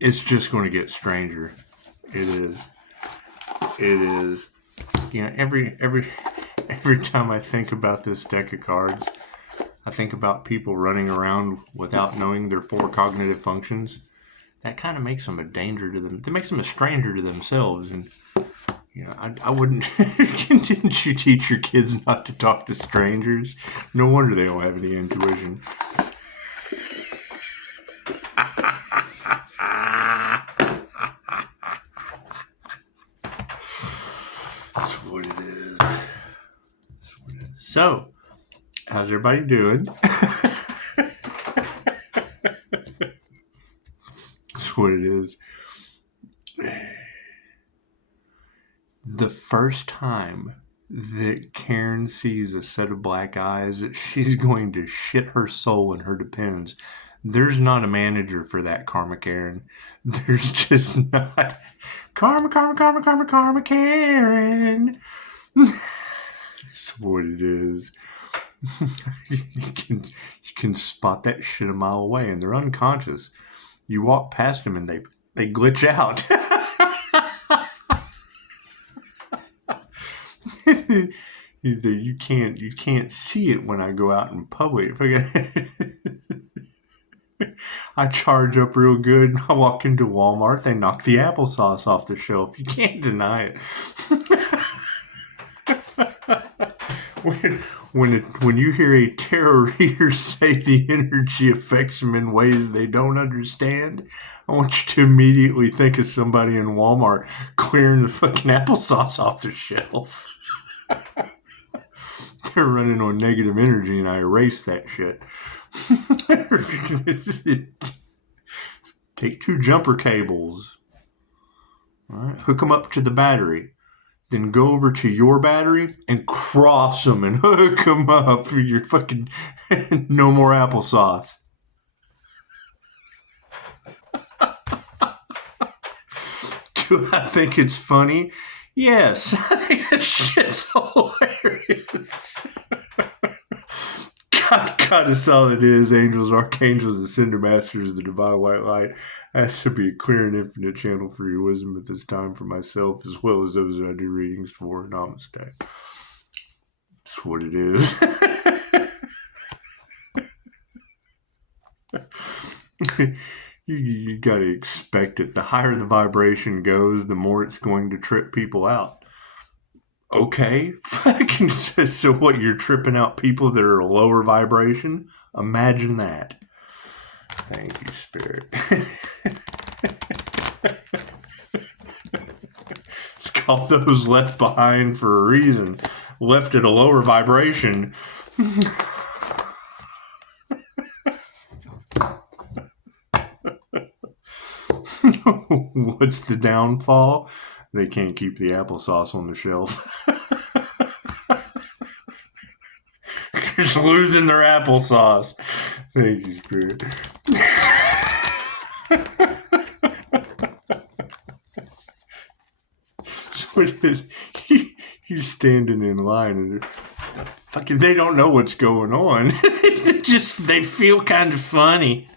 It's just going to get stranger. It is. It is. You know, every time I think about this deck of cards, I think about people running around without knowing their 4 cognitive functions. That kind of makes them a danger to them. That makes them a stranger to themselves. And you know, I wouldn't. Didn't you teach your kids not to talk to strangers? No wonder they don't have any intuition. That's what it is. So, how's everybody doing? That's what it is. The first time that Karen sees a set of black eyes, she's going to shit her soul and her depends. There's not a manager for that, Karma Karen. There's just not. Karma Karen. That's what it is. You can spot that shit a mile away, and they're unconscious. You walk past them, and they glitch out. You can't see it when I go out in public. I charge up real good. I walk into Walmart. They knock the applesauce off the shelf. You can't deny it. When you hear a tarot reader say the energy affects them in ways they don't understand, I want you to immediately think of somebody in Walmart clearing the fucking applesauce off the shelf. They're running on negative energy, and I erase that shit. Take 2 jumper cables, all right, hook them up to the battery, then go over to your battery and cross them and hook them up for your fucking no more applesauce. Do I think it's funny? Yes, I think that shit's hilarious. God is all it is. Angels, archangels, ascended masters, the divine white light. Has to be a clear and infinite channel for your wisdom at this time for myself, as well as those that I do readings for. Namaste. That's what it is. You got to expect it. The higher the vibration goes, the more it's going to trip people out. Okay, fucking so what, you're tripping out people that are a lower vibration? Imagine that. Thank you, Spirit. It's called those left behind for a reason. Left at a lower vibration. What's the downfall? They can't keep the applesauce on the shelf. They're just losing their applesauce. Thank you, Spirit. So it is. You're standing in line and fucking they don't know what's going on. They feel kind of funny.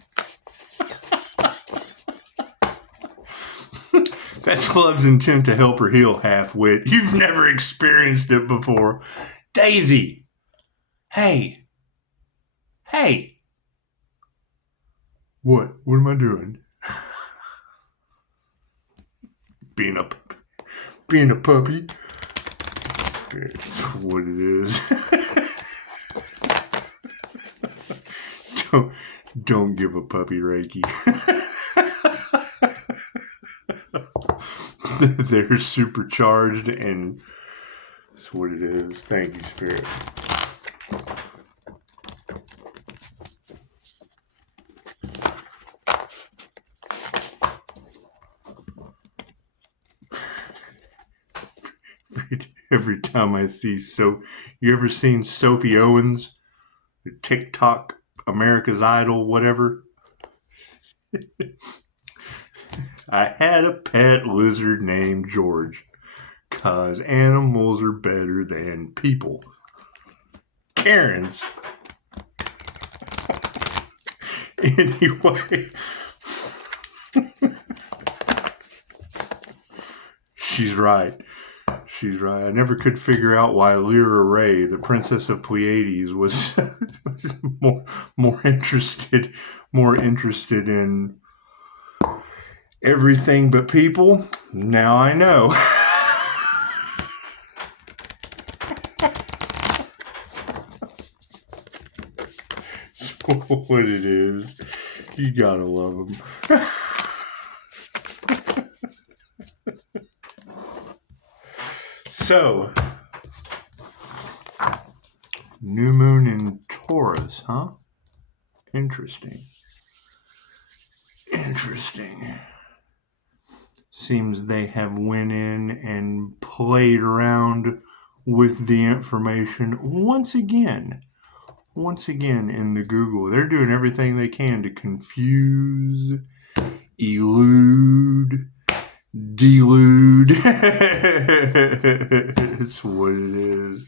That's love's intent to help her heal half-wit. You've never experienced it before. Daisy. Hey. What? What am I doing? Being a puppy. That's what it is. Don't give a puppy Reiki. They're supercharged, and that's what it is. Thank you, Spirit. Every time I see you ever seen Sophie Owens, TikTok, America's Idol, whatever? I had a pet lizard named George, 'cause animals are better than people. Karens. Anyway, she's right. She's right. I never could figure out why Lyra Ray, the Princess of Pleiades, was, was more interested in everything but people. Now I know. So what it is, you gotta love them. So, new moon in Taurus, huh? Interesting. Seems they have went in and played around with the information once again in the Google. They're doing everything they can to confuse, elude, delude. It's what it is.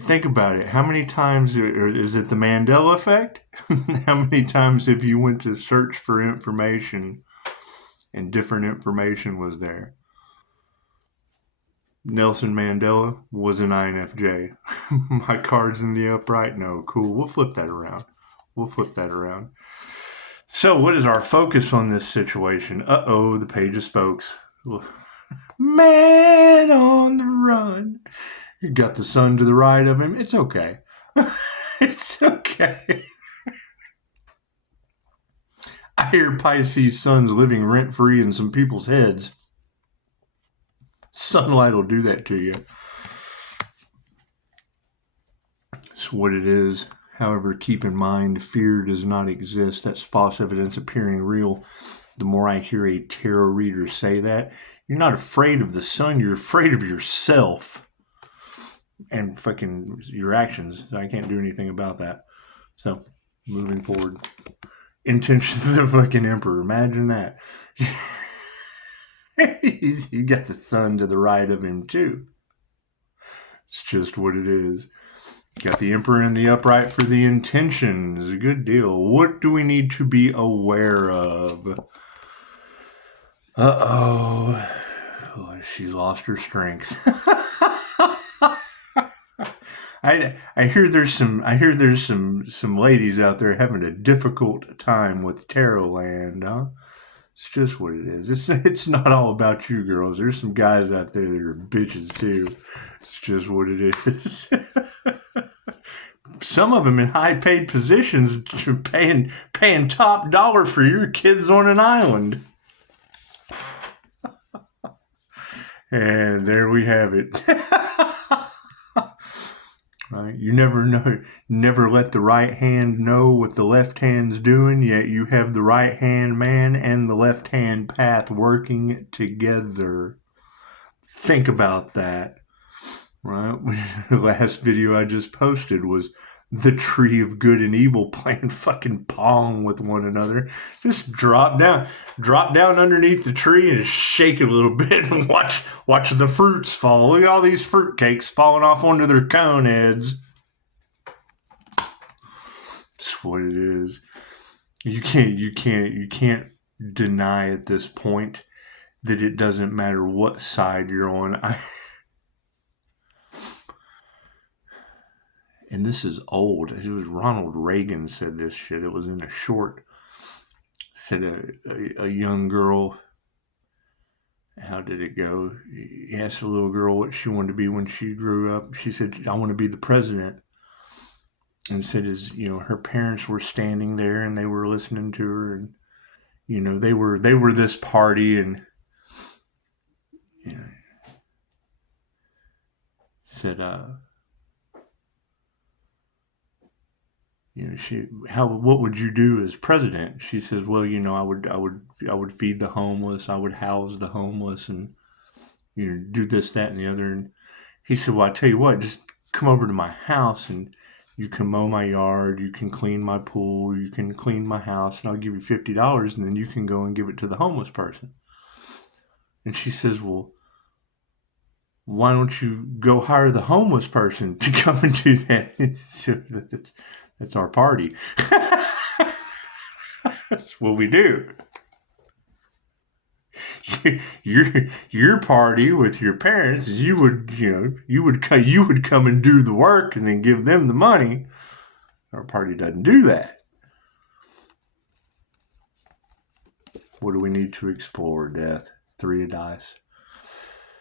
Think about it. How many times is it the Mandela effect? How many times have you went to search for information and different information was there? Nelson Mandela was an INFJ. My card's in the upright. No, cool. We'll flip that around. So what is our focus on this situation? Uh-oh, the page of spokes. Man on the run. You got the sun to the right of him. It's okay. It's okay. I hear Pisces suns living rent-free in some people's heads. Sunlight will do that to you. It's what it is. However, keep in mind, fear does not exist. That's false evidence appearing real. The more I hear a tarot reader say that, you're not afraid of the sun, you're afraid of yourself and fucking your actions. I can't do anything about that. So, moving forward. Intentions of the fucking Emperor. Imagine that. He got the sun to the right of him, too. It's just what it is. Got the Emperor in the upright for the intentions. A good deal. What do we need to be aware of? Uh-oh. Oh, she's lost her strength. I hear there's some ladies out there having a difficult time with tarot land, huh? It's just what it is. It's not all about you girls. There's some guys out there that are bitches too. It's just what it is. Some of them in high-paid positions paying top dollar for your kids on an island. And there we have it. Right? You never know. Never let the right hand know what the left hand's doing, yet you have the right hand man and the left hand path working together. Think about that. Right? The last video I just posted was the tree of good and evil playing fucking pong with one another. Just drop down underneath the tree and shake it a little bit and watch the fruits fall. Look at all these fruit cakes falling off onto their cone heads. That's what it is. You can't deny at this point that it doesn't matter what side you're on. And this is old. It was Ronald Reagan said this shit. It was in a short. Said a young girl, how did it go? He asked a little girl what she wanted to be when she grew up. She said, I want to be the president. And said, her parents were standing there and they were listening to her. And, they were this party and, said, what would you do as president? She says, well, I would feed the homeless, I would house the homeless, and do this, that, and the other. And he said, well, I tell you what, just come over to my house and you can mow my yard, you can clean my pool, you can clean my house, and I'll give you $50, and then you can go and give it to the homeless person. And she says, well, why don't you go hire the homeless person to come and do that? It's our party. That's what we do. Your party with your parents, you would come and do the work and then give them the money. Our party doesn't do that. What do we need to explore? Death. 3 of dice.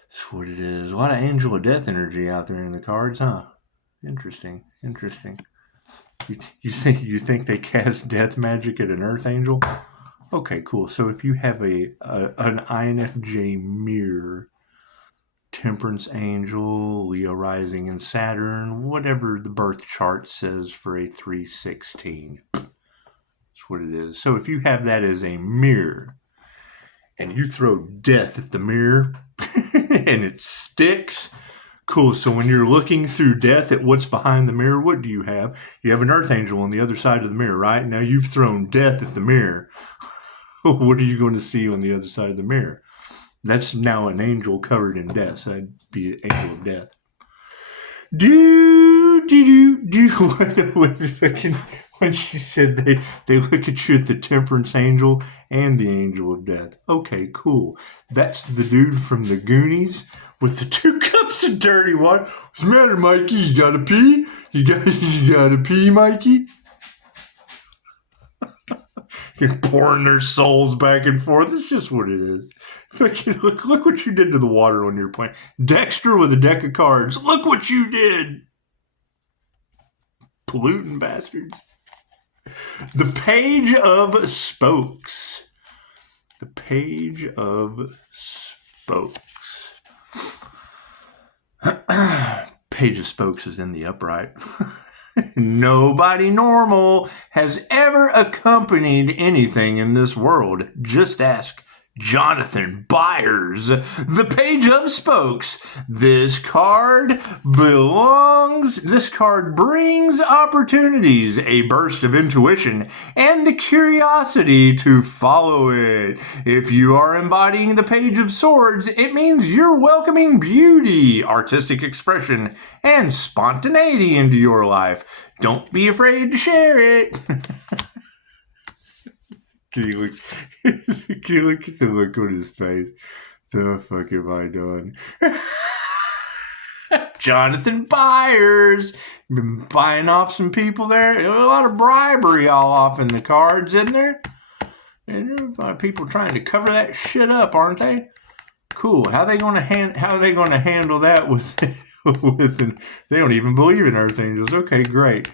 That's what it is. A lot of angel of death energy out there in the cards, huh? Interesting. You think they cast death magic at an earth angel? Okay, cool. So if you have an INFJ mirror, Temperance Angel, Leo rising in Saturn, whatever the birth chart says for a 316. That's what it is. So if you have that as a mirror and you throw death at the mirror and it sticks, cool. So when you're looking through death at what's behind the mirror, what do you have? You have an earth angel on the other side of the mirror, right? Now you've thrown death at the mirror. What are you going to see on the other side of the mirror? That's now an angel covered in death. So that'd be an angel of death. When she said they look at you at the temperance angel and the angel of death. Okay, cool. That's the dude from the Goonies with the 2 cups of dirty water. What's the matter, Mikey? You gotta pee? You gotta pee, Mikey? You're pouring their souls back and forth. It's just what it is. Look what you did to the water on your plane. Dexter with a deck of cards. Look what you did. Polluting bastards. The Page of Spokes. The Page of Spokes. Page of Spokes is in the upright. Nobody normal has ever accompanied anything in this world. Just ask Jonathan Byers, the Page of Spokes. This card brings opportunities, a burst of intuition, and the curiosity to follow it. If you are embodying the Page of Swords, it means you're welcoming beauty, artistic expression, and spontaneity into your life. Don't be afraid to share it. Can you look at the look on his face? The fuck have I done? Jonathan Byers. Been buying off some people there. A lot of bribery all off in the cards, isn't there? And there's a lot of people trying to cover that shit up, aren't they? Cool. How are they going to handle that with they don't even believe in earth angels. Okay, great.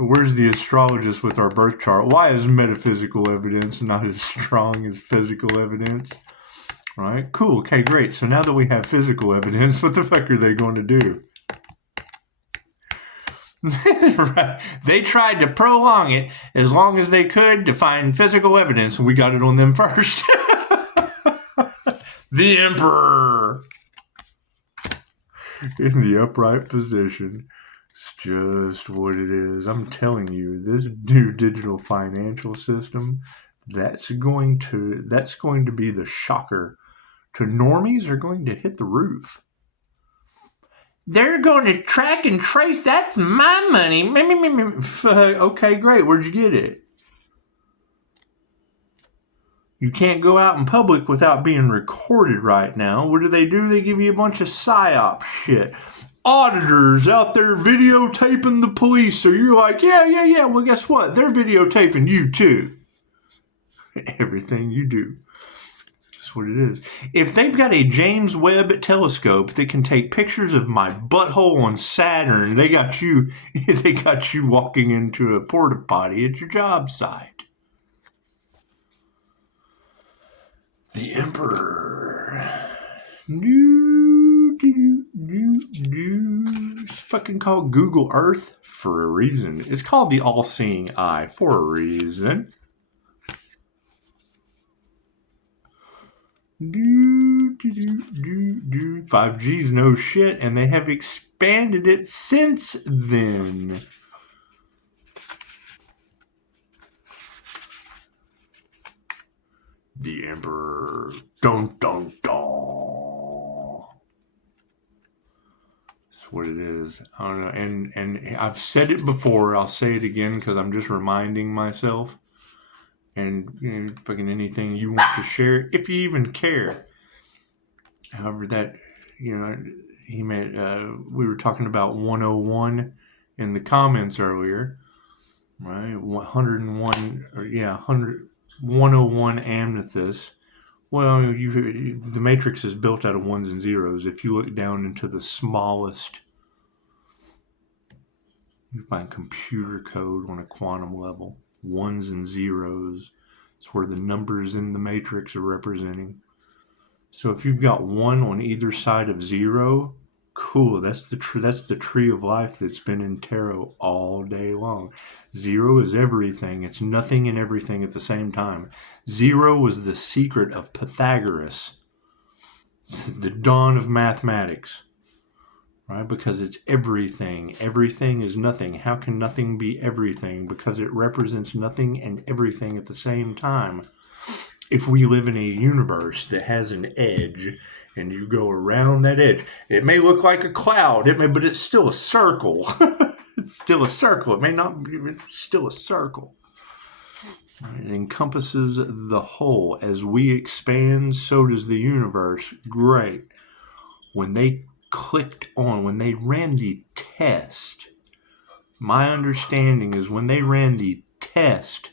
Where's the astrologist with our birth chart? Why is metaphysical evidence not as strong as physical evidence? Right? Cool. Okay, great. So now that we have physical evidence, what the fuck are they going to do? Right. They tried to prolong it as long as they could to find physical evidence, and we got it on them first. The Emperor in the upright position. It's just what it is. I'm telling you, this new digital financial system, that's going to be the shocker. To normies are going to hit the roof. They're going to track and trace. That's my money. Okay, great. Where'd you get it? You can't go out in public without being recorded right now. What do? They give you a bunch of psyop shit. Auditors out there videotaping the police. So you're like, yeah. Well, guess what? They're videotaping you too. Everything you do. That's what it is. If they've got a James Webb telescope that can take pictures of my butthole on Saturn, they got you walking into a porta potty at your job site. The Emperor. It's fucking called Google Earth for a reason. It's called the all-seeing eye for a reason. 5G's no shit, and they have expanded it since then. The Emperor. Dun, dun, dun. That's what it is. I don't know. And I've said it before. I'll say it again because I'm just reminding myself. And fucking anything you want to share, if you even care. However, that he made. We were talking about 101 in the comments earlier, right? 101, 101 amethyst. Well, the matrix is built out of ones and zeros. If you look down into the smallest, you find computer code on a quantum level. Ones and zeros. It's where the numbers in the matrix are representing. So if you've got 1 on either side of 0, cool. That's the tree of life that's been in tarot all day long. 0 is everything. It's nothing and everything at the same time. 0 was the secret of Pythagoras. It's the dawn of mathematics, right? Because it's everything. Everything is nothing. How can nothing be everything? Because it represents nothing and everything at the same time. If we live in a universe that has an edge and you go around that edge, it may look like a cloud, but it's still a circle. It's still a circle. It may not be, it's still a circle. It encompasses the whole. As we expand, so does the universe. Great. When they ran the test, my understanding is when they ran the test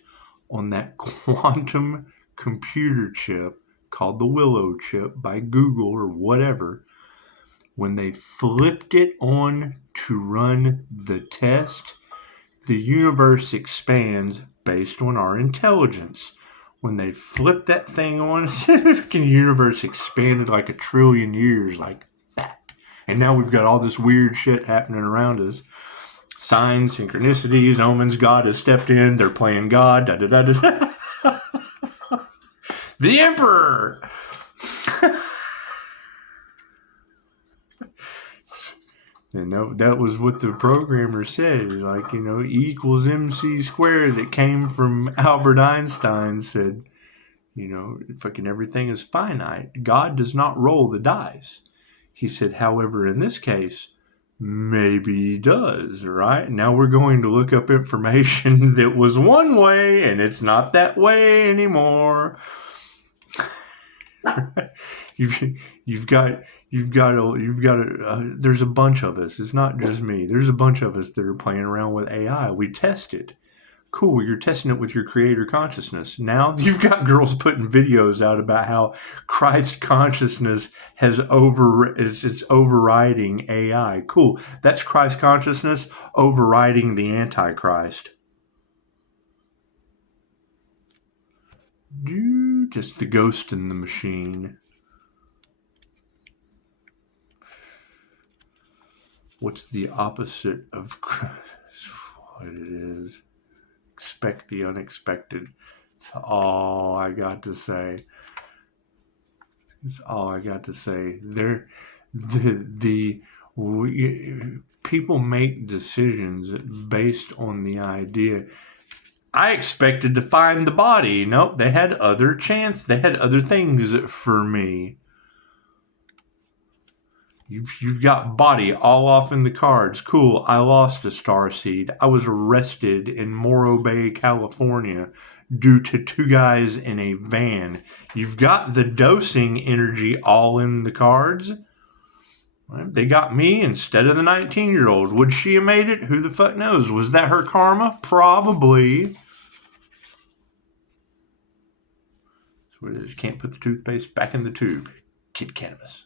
on that quantum computer chip called the Willow chip by Google or whatever, when they flipped it on to run the test, the universe expands based on our intelligence. When they flipped that thing on, the universe expanded like 1 trillion years, like that. And now we've got all this weird shit happening around us. Signs, synchronicities, omens, God has stepped in, they're playing God, da da da da. The Emperor! And that was what the programmer said. Like, E equals MC squared that came from Albert Einstein said, fucking everything is finite. God does not roll the dice. He said, however, in this case, maybe he does, right? Now we're going to look up information that was one way and it's not that way anymore. You've got there's a bunch of us. It's not just me. There's a bunch of us that are playing around with AI. We test it. Cool. You're testing it with your creator consciousness. Now you've got girls putting videos out about how Christ consciousness it's overriding AI. Cool. That's Christ consciousness overriding the Antichrist. Just the ghost in the machine. What's the opposite of Christ? What it is. Expect the unexpected. It's all I got to say. It's all I got to say. People make decisions based on the idea. I expected to find the body. Nope, they had other things for me. You've got body all off in the cards. Cool, I lost a starseed. I was arrested in Morro Bay, California due to 2 guys in a van. You've got the dosing energy all in the cards. They got me instead of the 19-year-old. Would she have made it? Who the fuck knows? Was that her karma? Probably. That's what it is. You can't put the toothpaste back in the tube. Kid cannabis.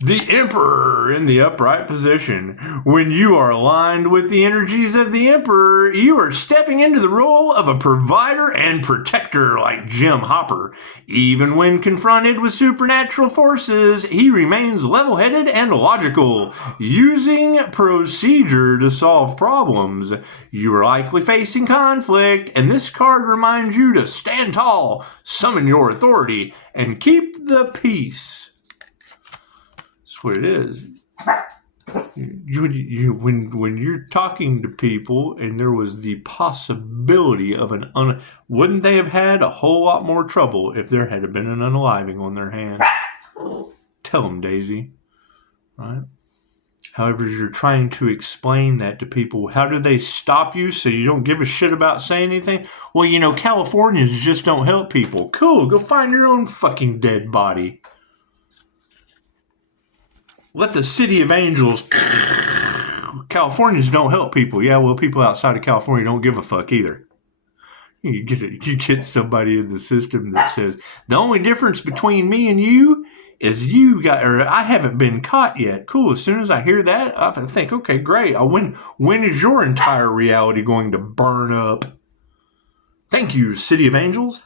The Emperor in the upright position. When you are aligned with the energies of the Emperor, you are stepping into the role of a provider and protector like Jim Hopper. Even when confronted with supernatural forces, he remains level-headed and logical, using procedure to solve problems. You are likely facing conflict, and this card reminds you to stand tall, summon your authority, and keep the peace. That's what it is. When you're talking to people and there was the possibility of wouldn't they have had a whole lot more trouble if there had been an unaliving on their hand? Tell them, Daisy. Right? However, as you're trying to explain that to people, how do they stop you so you don't give a shit about saying anything? Well, you know, Californians just don't help people. Cool, go find your own fucking dead body. Let the city of angels... Californians don't help people. Yeah, well, people outside of California don't give a fuck either. You get somebody in the system that says, the only difference between me and you is I haven't been caught yet. Cool. As soon as I hear that, I think, okay, great. When is your entire reality going to burn up? Thank you, City of Angels.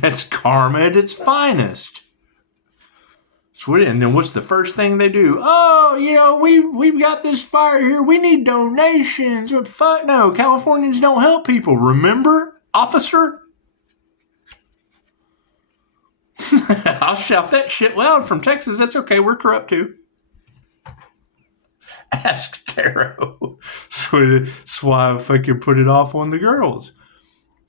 That's karma at its finest. And then what's the first thing they do? Oh, you know, we've got this fire here. We need donations. But fuck no, Californians don't help people. Remember, officer? I'll shout that shit loud from Texas. That's okay. We're corrupt too. Ask tarot. That's why I fucking put it off on the girls.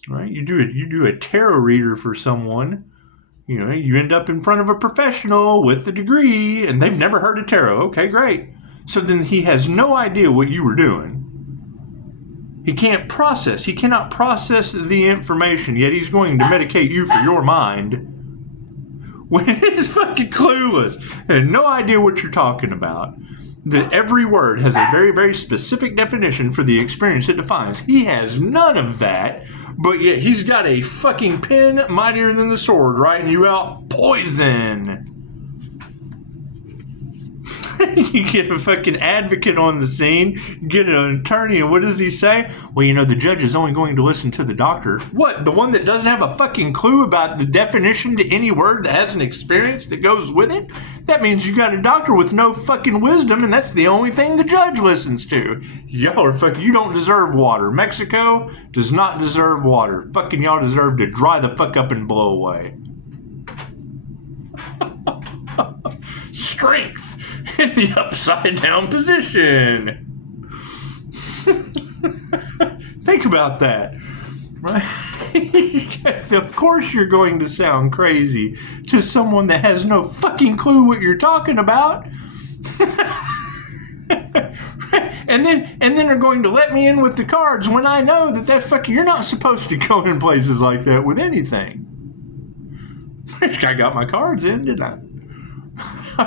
Right? You do a tarot reader for someone. You know, you end up in front of a professional with a degree, and they've never heard of tarot. Okay, great. So then he has no idea what you were doing. He cannot process the information, yet he's going to medicate you for your mind. When he's fucking clueless and no idea what you're talking about. That every word has a very, very specific definition for the experience it defines. He has none of that, but yet he's got a fucking pen mightier than the sword, writing you out poison. You get a fucking advocate on the scene, get an attorney, and what does he say? Well, you know, the judge is only going to listen to the doctor. What? The one that doesn't have a fucking clue about the definition to any word that has an experience that goes with it? That means you got a doctor with no fucking wisdom, and that's the only thing the judge listens to. Y'all are fucking, you don't deserve water. Mexico does not deserve water. Fucking y'all deserve to dry the fuck up and blow away. Strength in the upside down position. Think about that, right? Of course you're going to sound crazy to someone that has no fucking clue what you're talking about. And then they're going to let me in with the cards when I know that fucking, you're not supposed to go in places like that with anything. I got my cards in, didn't I?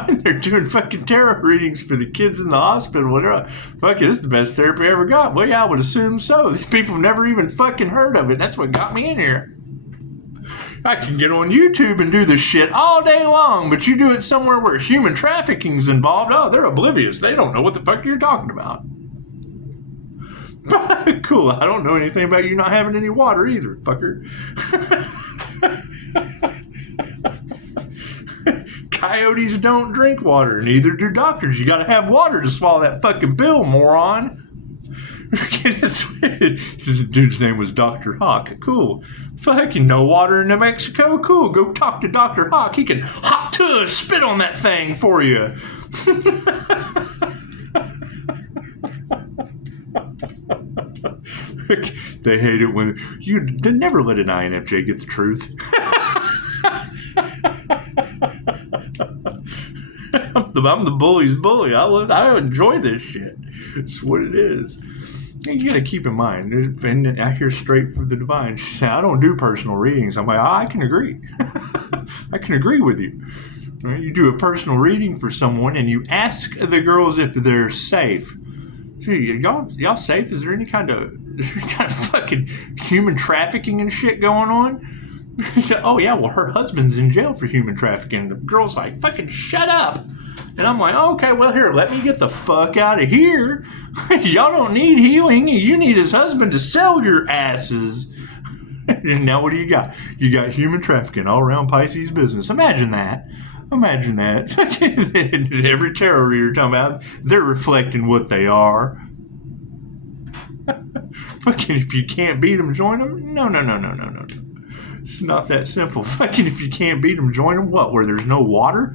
They're doing fucking tarot readings for the kids in the hospital. Whatever. Fuck, this is the best therapy I ever got. Well, yeah, I would assume so. These people have never even fucking heard of it. That's what got me in here. I can get on YouTube and do this shit all day long, but you do it somewhere where human trafficking's involved. Oh, they're oblivious. They don't know what the fuck you're talking about. Cool. I don't know anything about you not having any water either, fucker. Coyotes don't drink water, neither do doctors. You gotta have water to swallow that fucking pill, moron. Dude's name was Dr. Hawk. Cool. Fucking no water in New Mexico? Cool. Go talk to Dr. Hawk. He can hot tush spit on that thing for you. They hate it when they never let an INFJ get the truth. I'm the bully's bully. I enjoy this shit. It's what it is. You gotta keep in mind, and I hear straight from the divine. She said, I don't do personal readings. I'm like, I can agree. I can agree with you. Right? You do a personal reading for someone and you ask the girls if they're safe. Gee, y'all safe? Is there any kind of fucking human trafficking and shit going on? He said, oh yeah, well her husband's in jail for human trafficking. The girl's like, fucking shut up. And I'm like, okay, well here, let me get the fuck out of here. Y'all don't need healing. You need his husband to sell your asses. And now what do you got? You got human trafficking all around Pisces business. Imagine that. Imagine that. Every tarot reader talking about, they're reflecting what they are. Fucking if you can't beat them, join them? No. It's not that simple. Fucking if you can't beat them, join them. What, where there's no water?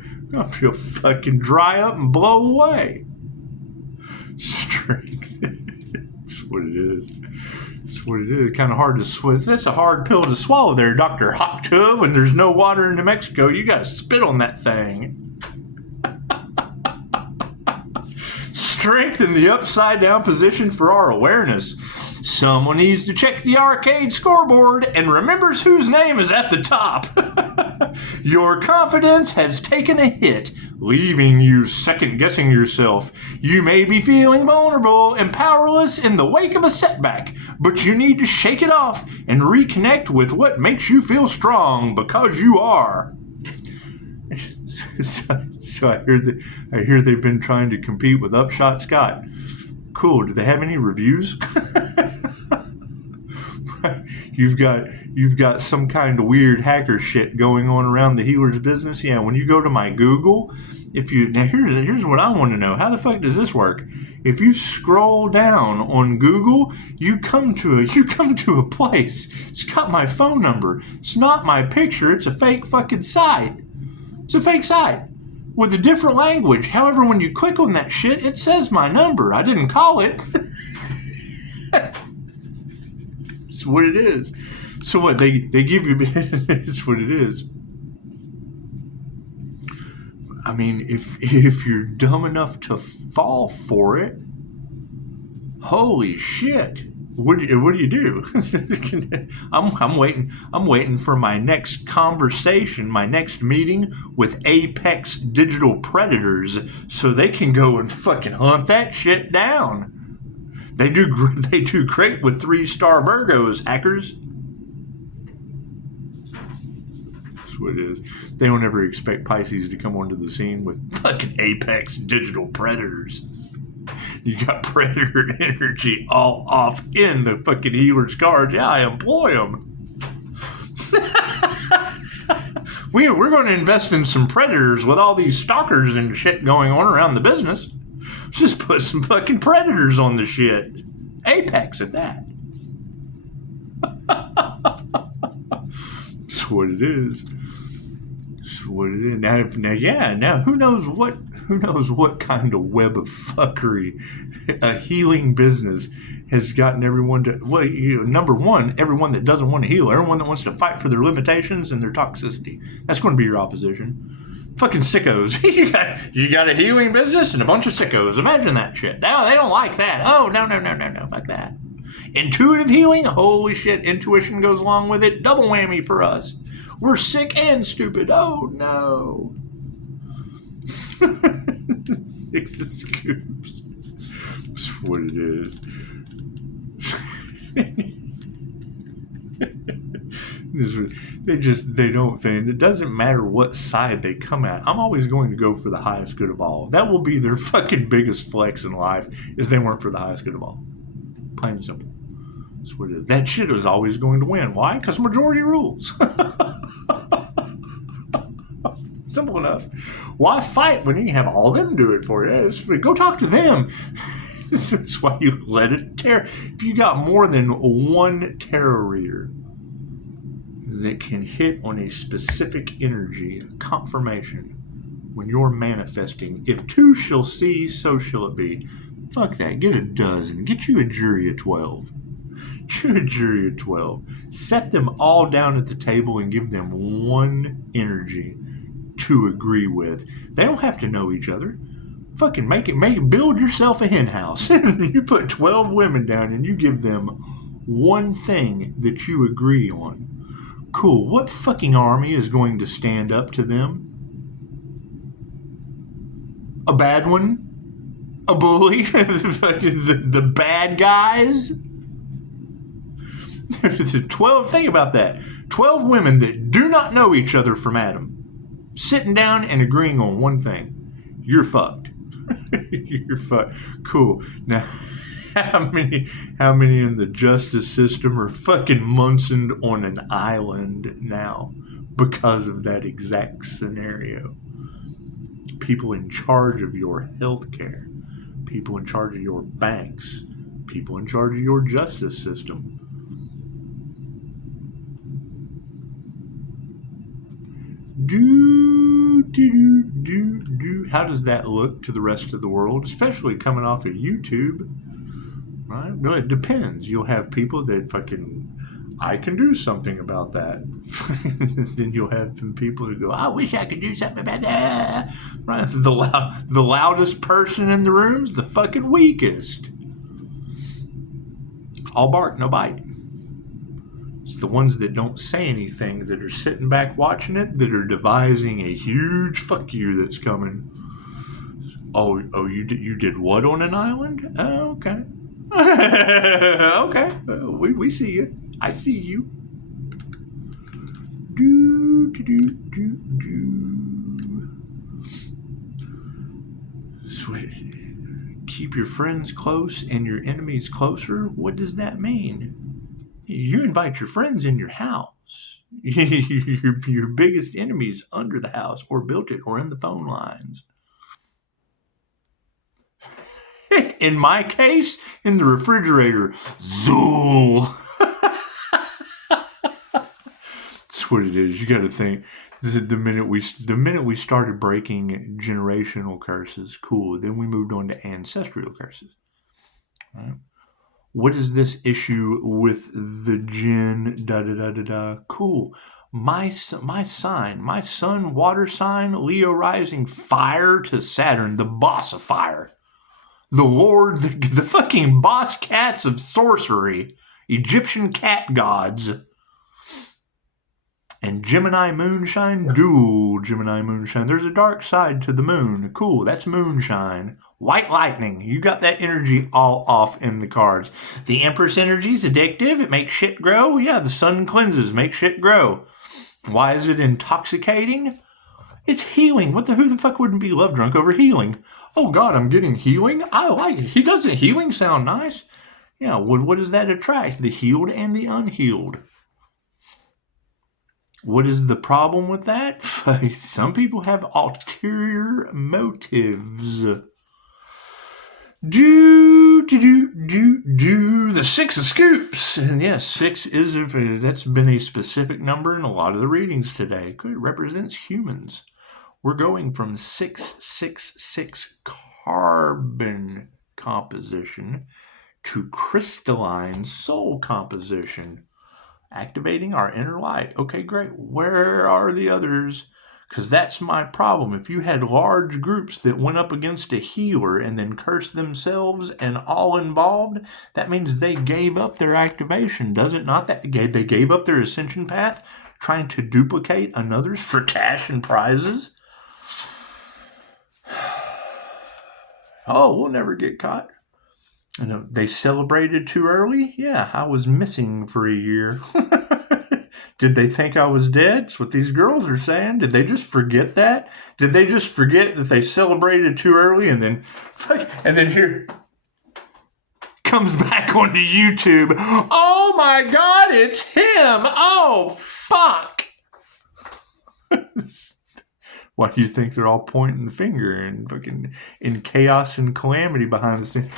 You'll fucking dry up and blow away. Strength. That's what it is. That's what it is. Kind of hard to swallow. That's a hard pill to swallow there, Dr. Hot Tub. When there's no water in New Mexico, you got to spit on that thing. strengthen the upside down position for our awareness. Someone needs to check the arcade scoreboard and remembers whose name is at the top. Your confidence has taken a hit, leaving you second-guessing yourself. You may be feeling vulnerable and powerless in the wake of a setback, but you need to shake it off and reconnect with what makes you feel strong, because you are. So I hear they've been trying to compete with Upshotscott. Cool. Do they have any reviews? You've got some kind of weird hacker shit going on around the healer's business. Yeah, when you go to my Google, here's what I want to know. How the fuck does this work? If you scroll down on Google, you come to a place. It's got my phone number. It's not my picture. It's a fake fucking site. It's a fake site with a different language. However, when you click on that shit, it says my number. I didn't call it. It's what it is. So what they give you? It's what it is. I mean, if you're dumb enough to fall for it, holy shit! What do you do? I'm waiting for my next conversation, my next meeting with apex digital predators, so they can go and fucking hunt that shit down. They do great with 3-star Virgos, hackers. That's what it is. They don't ever expect Pisces to come onto the scene with fucking apex digital predators. You got predator energy all off in the fucking healer's cards. Yeah, I employ them. We're going to invest in some predators with all these stalkers and shit going on around the business. Just put some fucking predators on the shit. Apex at that. That's what it is. That's what it is. Now, who knows what kind of web of fuckery a healing business has gotten everyone to, number one, everyone that doesn't want to heal, everyone that wants to fight for their limitations and their toxicity. That's going to be your opposition. Fucking sickos. you got a healing business and a bunch of sickos. Imagine that shit. No, they don't like that. Oh, no. Fuck that. Intuitive healing? Holy shit. Intuition goes along with it. Double whammy for us. We're sick and stupid. Oh, no. 6 of scoops. That's what it is. They don't think. It doesn't matter what side they come at. I'm always going to go for the highest good of all. That will be their fucking biggest flex in life, is they weren't for the highest good of all. Plain and simple. That's what it is. That shit is always going to win. Why? Because majority rules. Simple enough. Why fight when you can have all of them do it for you? Go talk to them. That's why you let it tear. If you got more than one tarot reader that can hit on a specific energy, confirmation, when you're manifesting, if 2 shall see, so shall it be. Fuck that. Get a dozen. Get you a jury of 12. Get you a jury of 12. Set them all down at the table and give them one energy to agree with. They don't have to know each other. Fucking build yourself a hen house. You put 12 women down and you give them one thing that you agree on. Cool. What fucking army is going to stand up to them? A bad one? A bully? the bad guys? 12, think about that. 12 women that do not know each other from Adam. Sitting down and agreeing on one thing. You're fucked. You're fucked. Cool. Now, how many in the justice system are fucking Munsoned on an island now because of that exact scenario? People in charge of your health care, people in charge of your banks, people in charge of your justice system. How does that look to the rest of the world, especially coming off of YouTube? Right? Well, it depends. You'll have people that fucking I can do something about that. Then you'll have some people who go, I wish I could do something about that. Right? The loudest person in the room's the fucking weakest. All bark, no bite. It's the ones that don't say anything, that are sitting back watching it, that are devising a huge fuck you that's coming. Oh, you did what on an island? Oh, okay. Okay, we see you. I see you. Sweet. Keep your friends close and your enemies closer. What does that mean? You invite your friends in your house. Your biggest enemies under the house, or built it, or in the phone lines. In my case, in the refrigerator. Zool. That's what it is. You got to think. The minute we started breaking generational curses, cool. Then we moved on to ancestral curses. Right? What is this issue with the jinn? Cool. My sign, my sun, water sign, Leo rising, fire to Saturn, the boss of fire. The Lord, the fucking boss cats of sorcery, Egyptian cat gods. And Gemini moonshine, dual Gemini moonshine. There's a dark side to the moon. Cool, that's moonshine. White lightning, you got that energy all off in the cards. The Empress energy is addictive. It makes shit grow. Yeah, the sun cleanses, makes shit grow. Why is it intoxicating? It's healing. Who the fuck wouldn't be love drunk over healing? Oh God, I'm getting healing? I like it. Doesn't healing sound nice? Yeah, what does that attract? The healed and the unhealed. What is the problem with that? Some people have ulterior motives. The Six of Scoops. And yes, 6 that's been a specific number in a lot of the readings today. It represents humans. We're going from 666 carbon composition to crystalline soul composition. Activating our inner light. Okay, great. Where are the others? Because that's my problem. If you had large groups that went up against a healer and then cursed themselves and all involved, that means they gave up their activation, does it not? That they gave up their ascension path trying to duplicate another's for cash and prizes? Oh, we'll never get caught. They celebrated too early? Yeah, I was missing for a year. Did they think I was dead? That's what these girls are saying. Did they just forget that? Did they just forget that they celebrated too early and then here comes back onto YouTube. Oh my God, it's him. Oh, fuck. Why do you think they're all pointing the finger and fucking in chaos and calamity behind the scenes?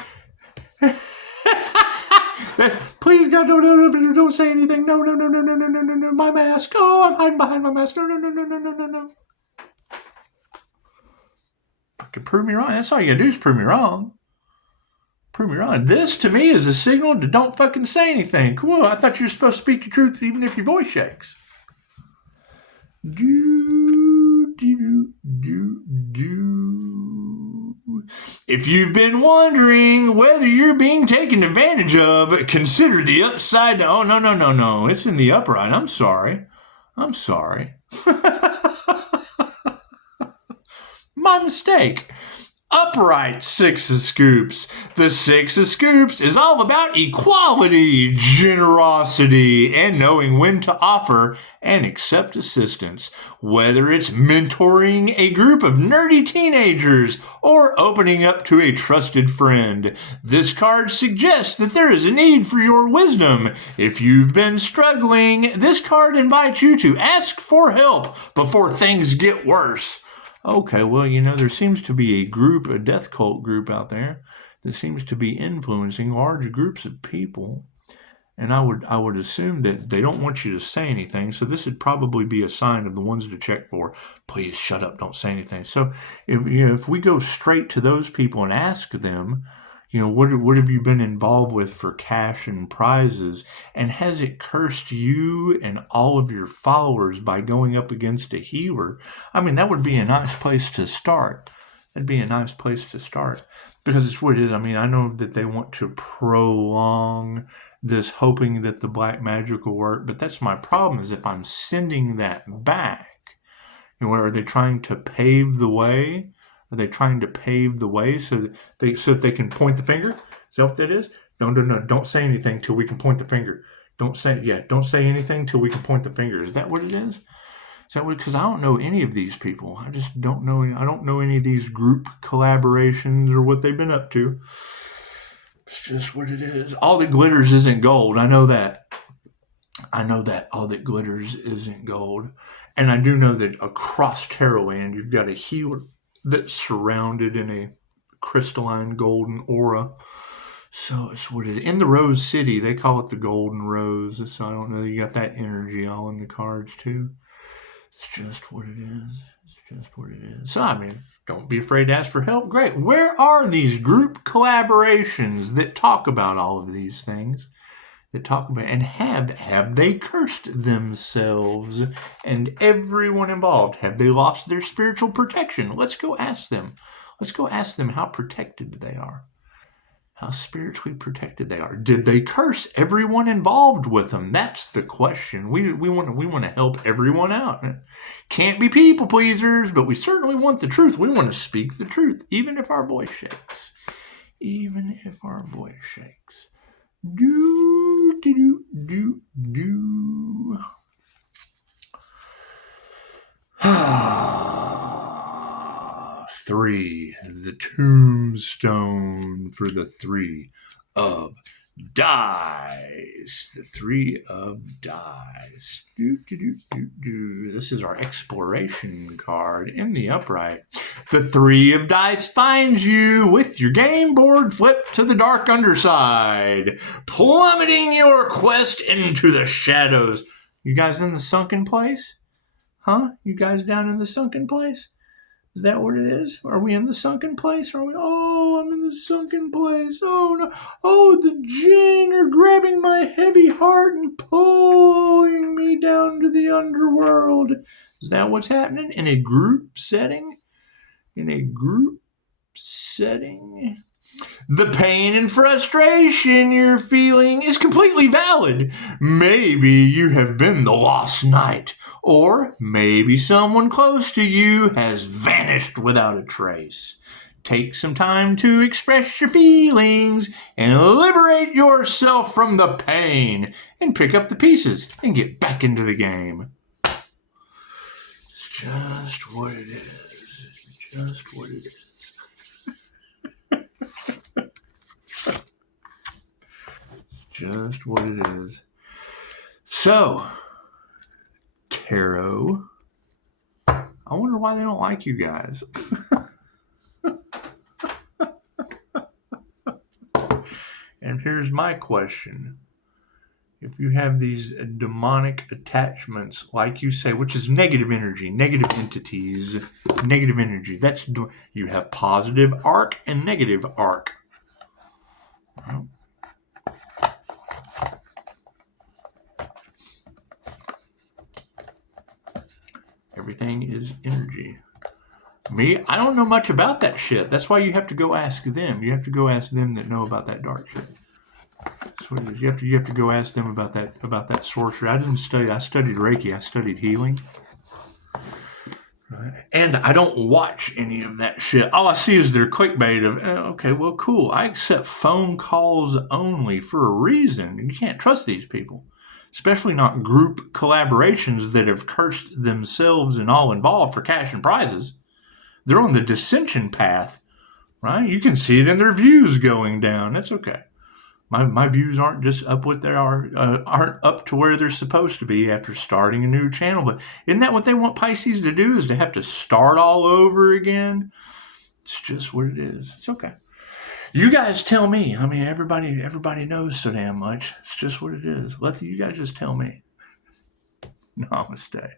Please God, don't say anything. No, my mask. Oh, I'm hiding behind my mask. No. Fucking prove me wrong. That's all you gotta do is prove me wrong. Prove me wrong. This to me is a signal to don't fucking say anything. Cool. I thought you were supposed to speak the truth even if your voice shakes. If you've been wondering whether you're being taken advantage of, consider the upside down. Oh, no. It's in the upright. I'm sorry. My mistake. Upright 6 of Scoops. The 6 of Scoops is all about equality, generosity, and knowing when to offer and accept assistance. Whether it's mentoring a group of nerdy teenagers or opening up to a trusted friend, this card suggests that there is a need for your wisdom. If you've been struggling, this card invites you to ask for help before things get worse. Okay, well, there seems to be a death cult group out there that seems to be influencing large groups of people. And I would assume that they don't want you to say anything, so this would probably be a sign of the ones to check for. Please shut up, don't say anything. So if we go straight to those people and ask them, You know, what have you been involved with for cash and prizes? And has it cursed you and all of your followers by going up against a healer? I mean, that would be a nice place to start. That'd be a nice place to start. Because it's what it is. I mean, I know that they want to prolong this, hoping that the black magic will work. But that's my problem, is if I'm sending that back, you know, are they trying to pave the way? Are they trying to pave the way so that they can point the finger? Is that what that is? No. Don't say anything till we can point the finger. Don't say anything till we can point the finger. Is that what it is? Is that what? Because I don't know any of these people. I just don't know. I don't know any of these group collaborations or what they've been up to. It's just what it is. All that glitters isn't gold. I know that. All that glitters isn't gold. And I do know that across Tarrowland, you've got a healer that's surrounded in a crystalline golden aura. So it's what it is. In the Rose City, they call it the Golden Rose. So I don't know. You got that energy all in the cards too. It's just what it is. It's just what it is. So, I mean, don't be afraid to ask for help. Great. Where are these group collaborations that talk about all of these things? That talk about, and have they cursed themselves and everyone involved? Have they lost their spiritual protection? Let's go ask them. Let's go ask them how protected they are. How spiritually protected they are. Did they curse everyone involved with them? That's the question. We want to help everyone out. Can't be people pleasers, but we certainly want the truth. We want to speak the truth, even if our voice shakes. Even if our voice shakes. Do. 3, the tombstone for the 3 of dice. The 3 of dice. This is our exploration card in the upright. The 3 of dice finds you with your game board flipped to the dark underside, plummeting your quest into the shadows. You guys in the sunken place? Huh? You guys down in the sunken place? Is that what it is? Are we in the sunken place? Are we? Oh, I'm in the sunken place. Oh, no. Oh, the jinn are grabbing my heavy heart and pulling me down to the underworld. Is that what's happening? In a group setting? In a group setting? The pain and frustration you're feeling is completely valid. Maybe you have been the lost knight, or maybe someone close to you has vanished without a trace. Take some time to express your feelings and liberate yourself from the pain and pick up the pieces and get back into the game. It's just what it is. It's just what it is. Just what it is. So, tarot. I wonder why they don't like you guys. And here's my question. If you have these demonic attachments, like you say, which is negative energy, negative entities, negative energy, that's, you have positive arc and negative arc. Everything is energy. Me, I don't know much about that shit. That's why you have to go ask them. You have to go ask them that know about that dark shit. That's what it is. You have to go ask them about that sorcery. I didn't study. I studied Reiki. I studied healing. Right. And I don't watch any of that shit. All I see is their clickbait of, okay, well, cool. I accept phone calls only for a reason. You can't trust these people. Especially not group collaborations that have cursed themselves and all involved for cash and prizes. They're on the dissension path, right? You can see it in their views going down. That's okay. My views aren't just up what they are, aren't up to where they're supposed to be after starting a new channel. But isn't that what they want Pisces to do? Is to have to start all over again? It's just what it is. It's okay. You guys tell me. I mean, everybody knows so damn much. It's just what it is. Let you guys just tell me. Namaste.